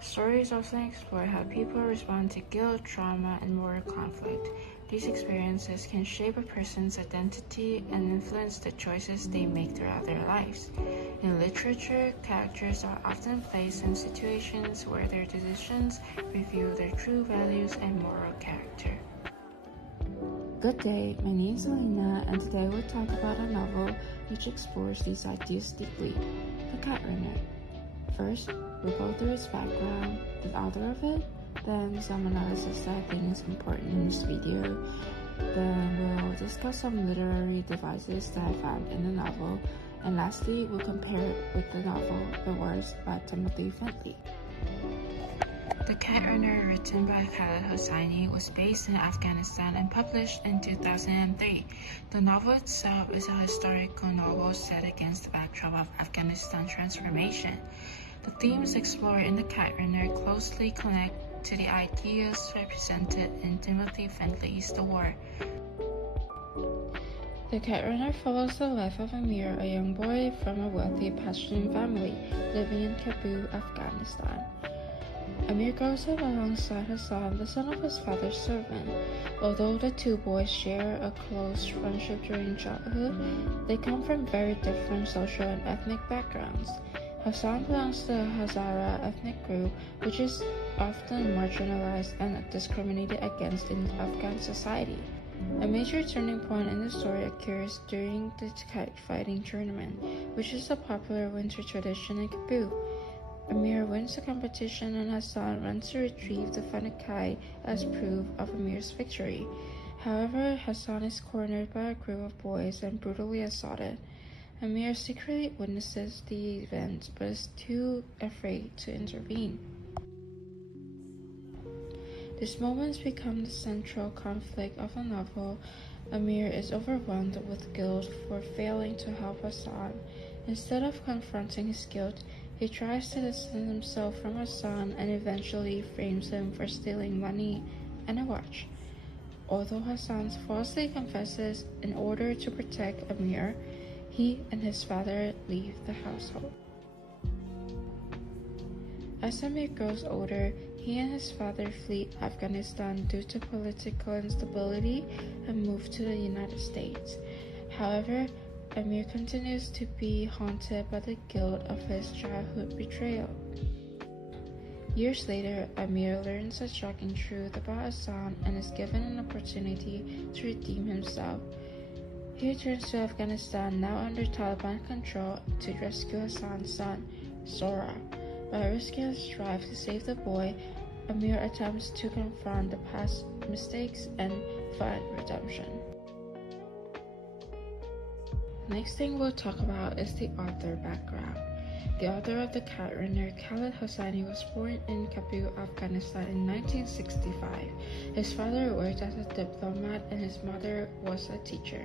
Stories often explore how people respond to guilt, trauma, and moral conflict. These experiences can shape a person's identity and influence the choices they make throughout their lives. In literature, characters are often placed in situations where their decisions reveal their true values and moral character. Good day, my name is Alina, and today we'll talk about a novel which explores these ideas deeply, The Cat Runner. First, we'll go through its background, the author of it, then some analysis that I think is important in this video, then we'll discuss some literary devices that I found in the novel, and lastly, we'll compare it with the novel The Words by Timothy Fentley. The Cat Runner, written by Khaled Hosseini, was based in Afghanistan and published in 2003. The novel itself is a historical novel set against the backdrop of Afghanistan transformation. The themes explored in The Cat Runner closely connect to the ideas represented in Timothy Fentley's The War. The Cat Runner follows the life of Amir, a young boy from a wealthy Pashtun family living in Kabul, Afghanistan. Amir grows up alongside Hassan, the son of his father's servant. Although the two boys share a close friendship during childhood, they come from very different social and ethnic backgrounds. Hassan belongs to the Hazara ethnic group, which is often marginalized and discriminated against in Afghan society. A major turning point in the story occurs during the kite fighting tournament, which is a popular winter tradition in Kabul. Amir wins the competition and Hassan runs to retrieve the final kite as proof of Amir's victory. However, Hassan is cornered by a group of boys and brutally assaulted. Amir secretly witnesses the event but is too afraid to intervene. These moments become the central conflict of the novel. Amir is overwhelmed with guilt for failing to help Hassan. Instead of confronting his guilt, he tries to distance himself from Hassan and eventually frames him for stealing money and a watch. Although Hassan falsely confesses in order to protect Amir, he and his father leave the household. As Amir grows older, he and his father flee Afghanistan due to political instability and move to the United States. However, Amir continues to be haunted by the guilt of his childhood betrayal. Years later, Amir learns a shocking truth about Hassan and is given an opportunity to redeem himself. He returns to Afghanistan, now under Taliban control, to rescue Hassan's son, Zora. By risking his drive to save the boy, Amir attempts to confront the past mistakes and find redemption. Next thing we'll talk about is the author background. The author of The Cat Runner, Khaled Hosseini, was born in Kabul, Afghanistan in 1965. His father worked as a diplomat and his mother was a teacher.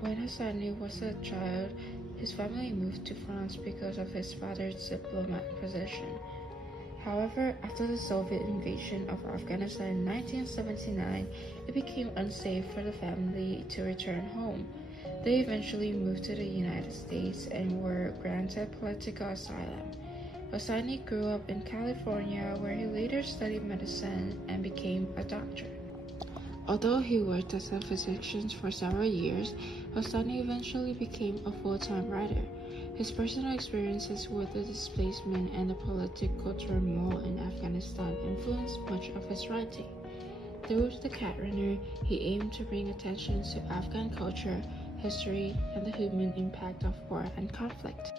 When Hosseini was a child, his family moved to France because of his father's diplomat position. However, after the Soviet invasion of Afghanistan in 1979, it became unsafe for the family to return home. They eventually moved to the United States and were granted political asylum. Hosseini grew up in California, where he later studied medicine and became a doctor. Although he worked as a physician for several years, Hosseini eventually became a full-time writer. His personal experiences with the displacement and the political turmoil in Afghanistan influenced much of his writing. Through The Cat Runner, he aimed to bring attention to Afghan culture, history, and the human impact of war and conflict.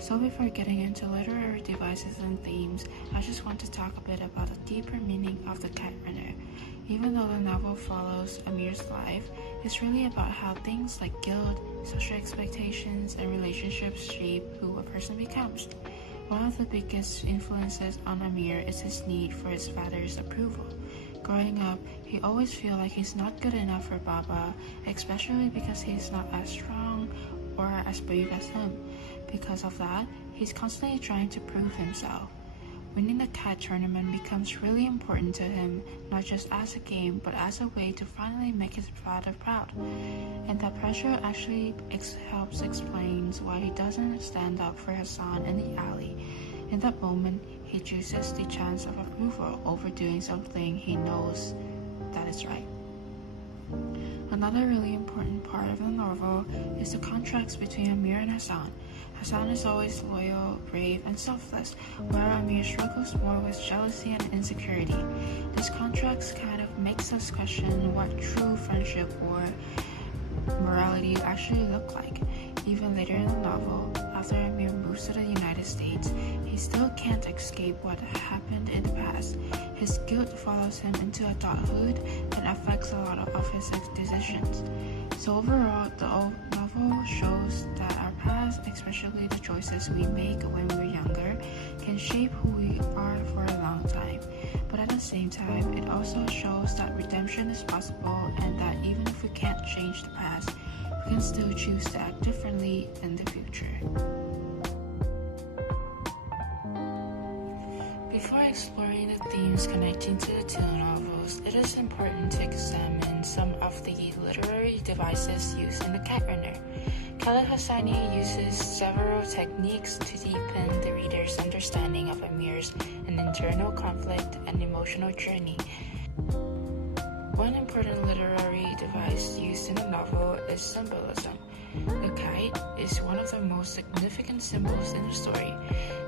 So before getting into literary devices and themes, I just want to talk a bit about the deeper meaning of The Cat Runner. Even though the novel follows Amir's life, it's really about how things like guilt, social expectations, and relationships shape who a person becomes. One of the biggest influences on Amir is his need for his father's approval. Growing up, he always feels like he's not good enough for Baba, especially because he's not as strong or as brave as him. Because of that, he's constantly trying to prove himself. Winning the cat tournament becomes really important to him, not just as a game, but as a way to finally make his father proud. And that pressure actually helps explains why he doesn't stand up for Hassan in the alley. In that moment, he chooses the chance of approval over doing something he knows that is right. Another really important part of the novel is the contrasts between Amir and Hassan. Hassan is always loyal, brave, and selfless, while Amir struggles more with jealousy and insecurity. This contrast kind of makes us question what true friendship or morality actually look like. Even later in the novel, after Amir moves to the United States, he still can't escape what happened in the past. His guilt follows him into adulthood and affects a lot of his decisions. So overall, the novel shows that our past, especially the choices we make when we're younger, can shape who we are for a long time. But at the same time, it also shows that redemption is possible and that even if we can't change the past, we can still choose to act differently in the future. Before exploring the themes connecting to the two novels, it is important to examine some of the literary devices used in The Cat Runner. Khaled Hosseini uses several techniques to deepen the reader's understanding of Amir's internal conflict and emotional journey. One important literary device used in the novel is symbolism. The kite is one of the most significant symbols in the story,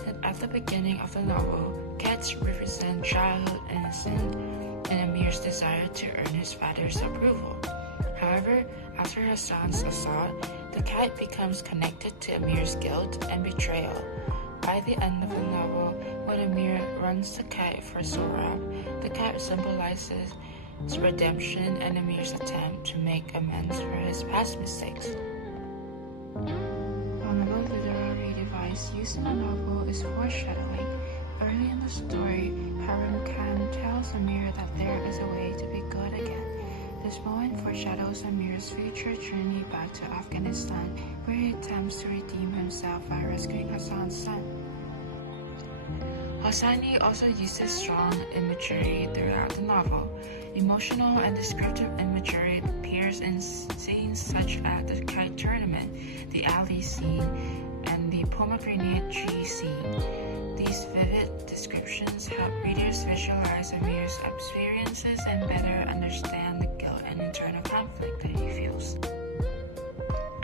and at the beginning of the novel, cats represent childhood innocence and Amir's desire to earn his father's approval. However, after Hassan's assault, the kite becomes connected to Amir's guilt and betrayal. By the end of the novel, when Amir runs the kite for Sohrab, the kite symbolizes redemption and Amir's attempt to make amends for his past mistakes. Another literary device used in the novel is foreshadowing. Early in the story, Harun Khan tells Amir that there is a way to be good again. This moment foreshadows Amir's future journey back to Afghanistan, where he attempts to redeem himself by rescuing Hassan's son. Hosseini also uses strong imagery throughout the novel. Emotional and descriptive imagery appears in scenes such as the kite tournament, the alley scene, and the pomegranate tree scene. These vivid descriptions help readers visualize Amir's experiences and better understand the guilt and internal conflict that he feels.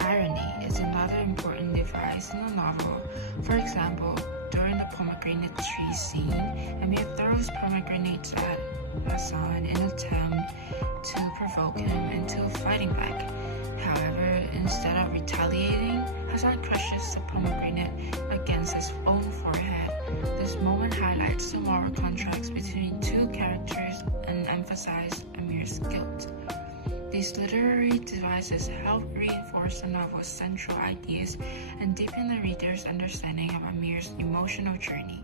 Irony is another important device in the novel. For example, during the pomegranate tree scene, Amir throws pomegranates at Hassan in an attempt to provoke him into fighting back. However, instead of retaliating, Hassan crushes the pomegranate against his own forehead. This moment highlights the moral contrast between two characters and emphasizes Amir's guilt. These literary devices help reinforce the novel's central ideas and deepen the reader's understanding of Amir's emotional journey.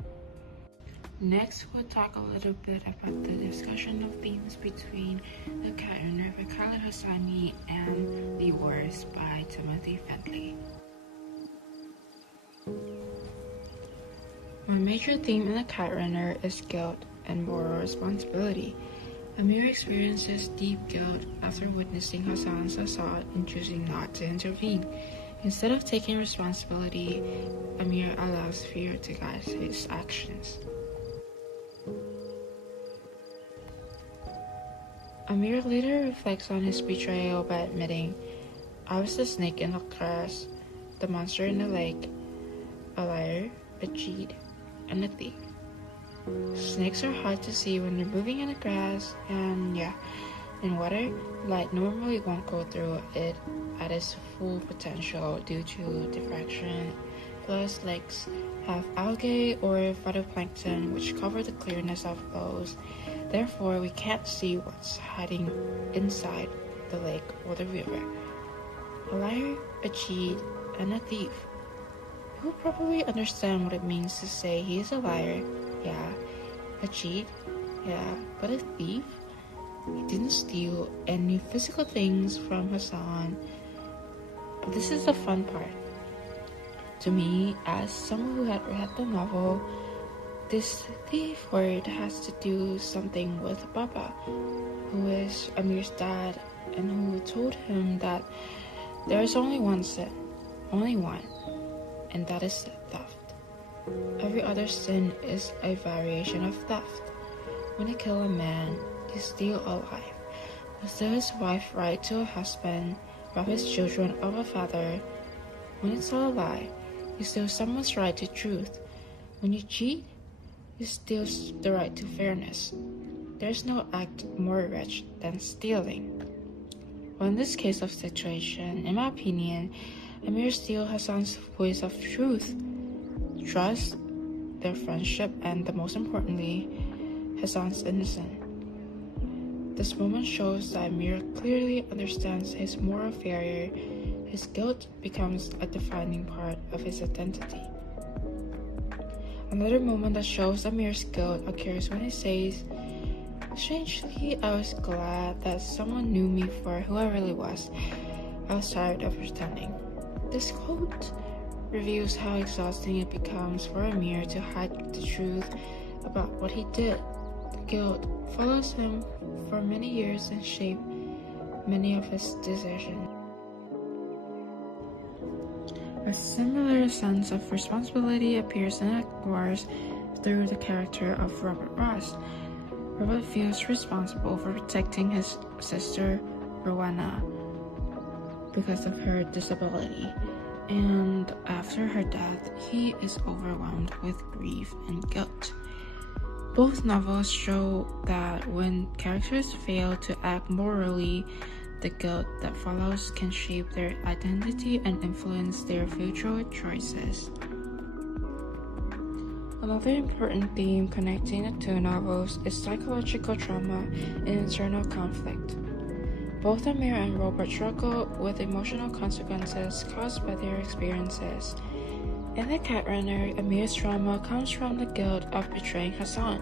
Next, we'll talk a little bit about the discussion of themes between The Cat Runner by Khaled Hosseini and The Wars by Timothy Bentley. One major theme in The Cat Runner is guilt and moral responsibility. Amir experiences deep guilt after witnessing Hassan's assault and choosing not to intervene. Instead of taking responsibility, Amir allows fear to guide his actions. Amir later reflects on his betrayal by admitting, "I was the snake in the grass, the monster in the lake, a liar, a cheat, and a thief." Snakes are hard to see when they're moving in the grass, and in water, light normally won't go through it at its full potential due to diffraction. Plus, lakes have algae or phytoplankton which cover the clearness of those. Therefore, we can't see what's hiding inside the lake or the river. A liar, a cheat, and a thief. You'll probably understand what it means to say he is a liar. Yeah. A cheat? Yeah. But a thief? He didn't steal any physical things from Hassan. But this is the fun part. To me, as someone who had read the novel, This thief word has to do something with Papa, who is Amir's dad, and who told him that there is only one sin, only one, and that is theft. Every other sin is a variation of theft. When you kill a man, you steal a life. You steal his wife's right to a husband, rob his children of a father. When you tell a lie, you steal someone's right to truth. When you cheat, you steal the right to fairness. There's no act more wretched than stealing. Well, in this case of situation, in my opinion, Amir steals Hassan's voice of truth, trust, their friendship, and most importantly, Hassan's innocence. This moment shows that Amir clearly understands his moral failure. His guilt becomes a defining part of his identity. Another moment that shows Amir's guilt occurs when he says, "Strangely, I was glad that someone knew me for who I really was. I was tired of pretending." This quote reveals how exhausting it becomes for Amir to hide the truth about what he did. The guilt follows him for many years and shapes many of his decisions. A similar sense of responsibility appears in the wars through the character of Robert Ross. Robert feels responsible for protecting his sister Rowena because of her disability, and after her death, he is overwhelmed with grief and guilt. Both novels show that when characters fail to act morally, the guilt that follows can shape their identity and influence their future choices. Another important theme connecting the two novels is psychological trauma and internal conflict. Both Amir and Robert struggle with emotional consequences caused by their experiences. In The Cat Runner, Amir's trauma comes from the guilt of betraying Hassan.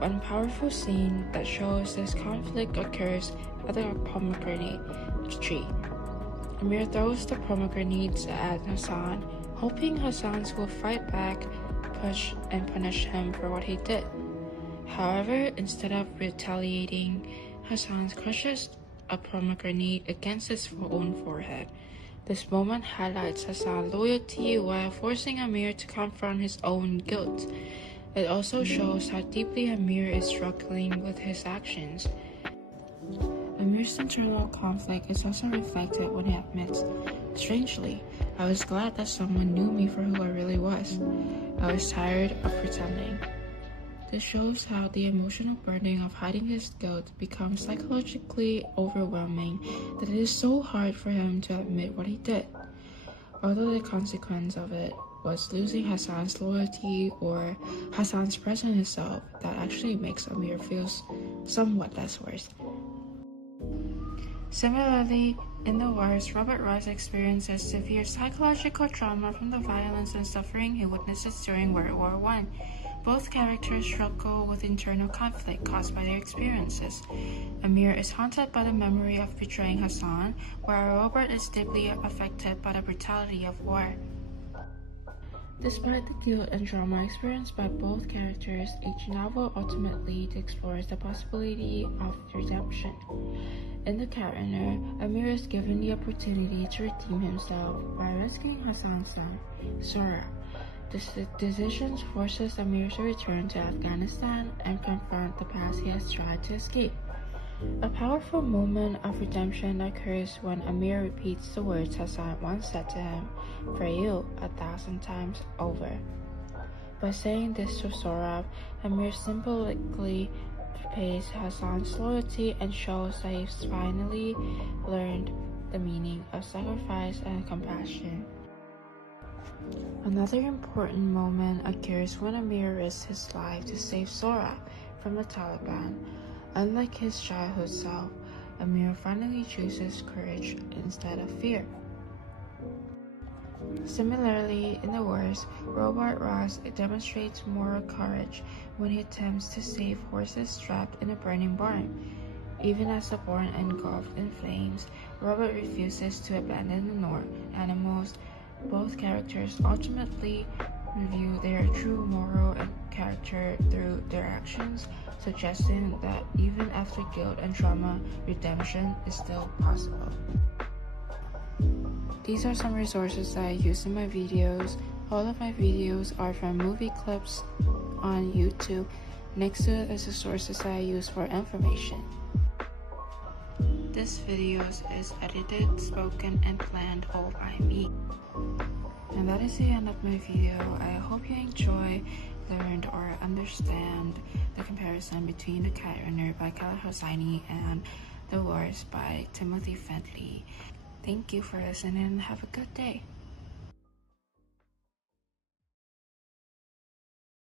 One powerful scene that shows this conflict occurs at the pomegranate tree. Amir throws the pomegranates at Hassan, hoping Hassan will fight back, push, and punish him for what he did. However, instead of retaliating, Hassan crushes a pomegranate against his own forehead. This moment highlights Hassan's loyalty while forcing Amir to confront his own guilt. It also shows how deeply Amir is struggling with his actions. Amir's internal conflict is also reflected when he admits, "Strangely, I was glad that someone knew me for who I really was. I was tired of pretending." This shows how the emotional burden of hiding his guilt becomes psychologically overwhelming, that it is so hard for him to admit what he did. Although the consequence of it was losing Hassan's loyalty or Hassan's present himself, that actually makes Amir feel somewhat less worse. Similarly, in the wars, Robert Ross experiences severe psychological trauma from the violence and suffering he witnesses during World War I. Both characters struggle with internal conflict caused by their experiences. Amir is haunted by the memory of betraying Hassan, while Robert is deeply affected by the brutality of war. Despite the guilt and trauma experienced by both characters, each novel ultimately explores the possibility of redemption. In The Cat Runner, Amir is given the opportunity to redeem himself by rescuing Hassan's son, Sora. This decision forces Amir to return to Afghanistan and confront the past he has tried to escape. A powerful moment of redemption occurs when Amir repeats the words Hassan once said to him, "For you, 1,000 times over." By saying this to Sora, Amir symbolically pays Hassan's loyalty and shows that he's finally learned the meaning of sacrifice and compassion. Another important moment occurs when Amir risks his life to save Sora from the Taliban. Unlike his childhood self, Amir finally chooses courage instead of fear. Similarly, in the wars, Robert Ross demonstrates moral courage when he attempts to save horses trapped in a burning barn. Even as the barn engulfed in flames, Robert refuses to abandon the animals. Both characters ultimately review their true moral and character through their actions, suggesting that even after guilt and trauma, redemption is still possible. These are some resources that I use in my videos. All of my videos are from movie clips on YouTube. Next to it is the sources that I use for information. This video is edited, spoken, and planned all by me. And that is the end of my video. I hope you enjoy, learned, or understand the comparison between The Cat Runner by Khaled Hosseini and The Wars by Timothy Fentley. Thank you for listening and have a good day.